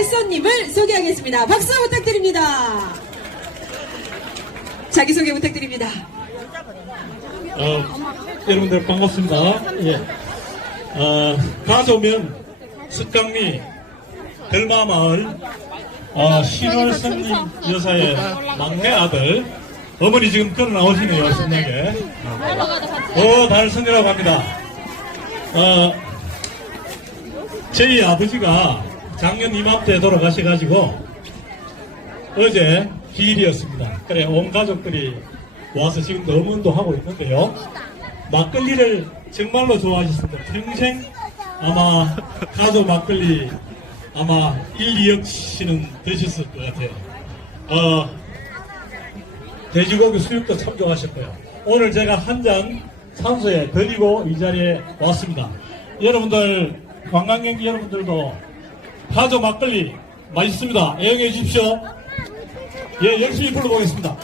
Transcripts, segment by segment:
오달선님을 소개하겠습니다. 박수 부탁드립니다. 자기소개 부탁드립니다. 어, 여러분들 반갑습니다. 예. 어, 가져오면 석강리 들마마을 어, 신월선님 여사의 막내 아들 어머니 지금 걸어 나오시네요 선녀게 어 달선이라고 합니다. 어, 저희 아버지가 작년 이맘때 돌아가셔가지고 어제 기일이었습니다. 그래 온 가족들이 와서 지금 너문도 하고 있는데요. 막걸리를 정말로 좋아하셨습니다. 평생 아마 가족 막걸리 아마 1, 2억씩은 드셨을 것 같아요. 어, 돼지고기 수육도 참 좋아하셨고요. 오늘 제가 한 잔 산소에 드리고 이 자리에 왔습니다. 여러분들 관광객 여러분들도 가족 막걸리 맛있습니다. 애용해 주십시오. 예, 열심히 불러보겠습니다.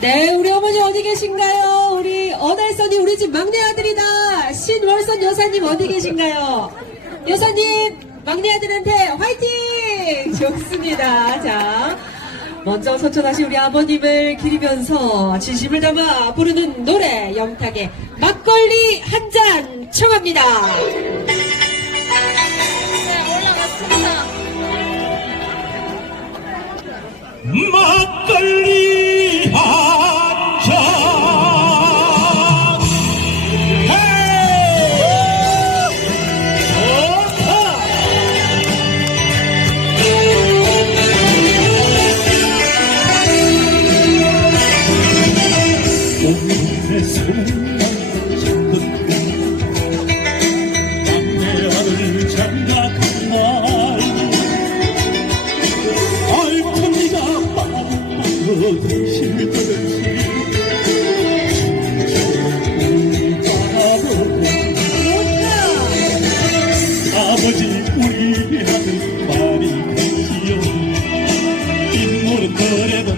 네, 우리 어머니 어디 계신가요? 우리 어달선이 우리 집 막내 아들이다. 신월선 여사님 어디 계신가요? 여사님, 막내 아들한테 화이팅! 좋습니다. 자, 먼저 서천하신 우리 아버님을 기리면서 진심을 담아 부르는 노래 영탁의 막걸리 한 잔 청합니다. 막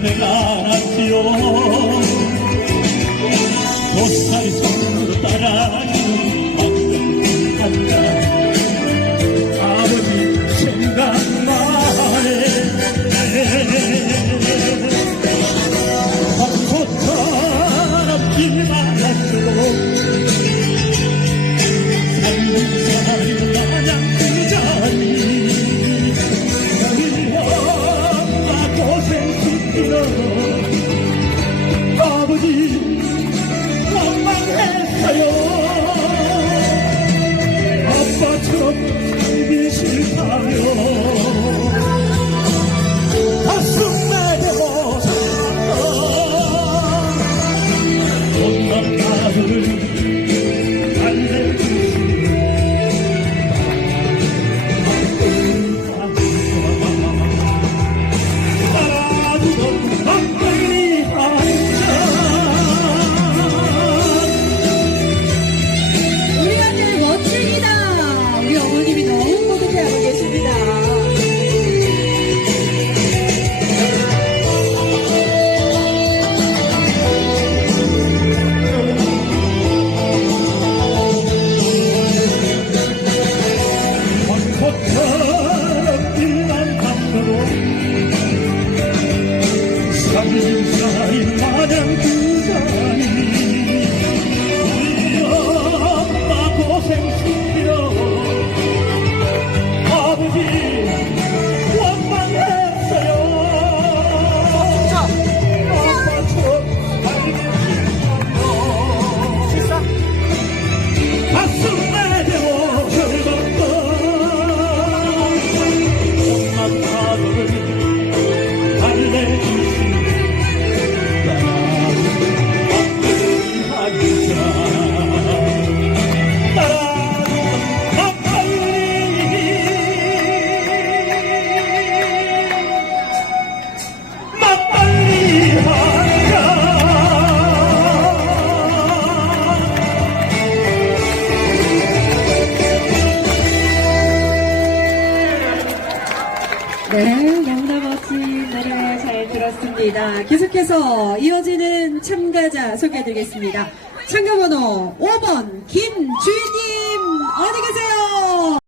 내가 낫지요. 도사리 손으로 따라 네, 너무나 멋진 노래 잘 들었습니다. 계속해서 이어지는 참가자 소개해드리겠습니다. 참가번호 5번 김주희님 어디 계세요?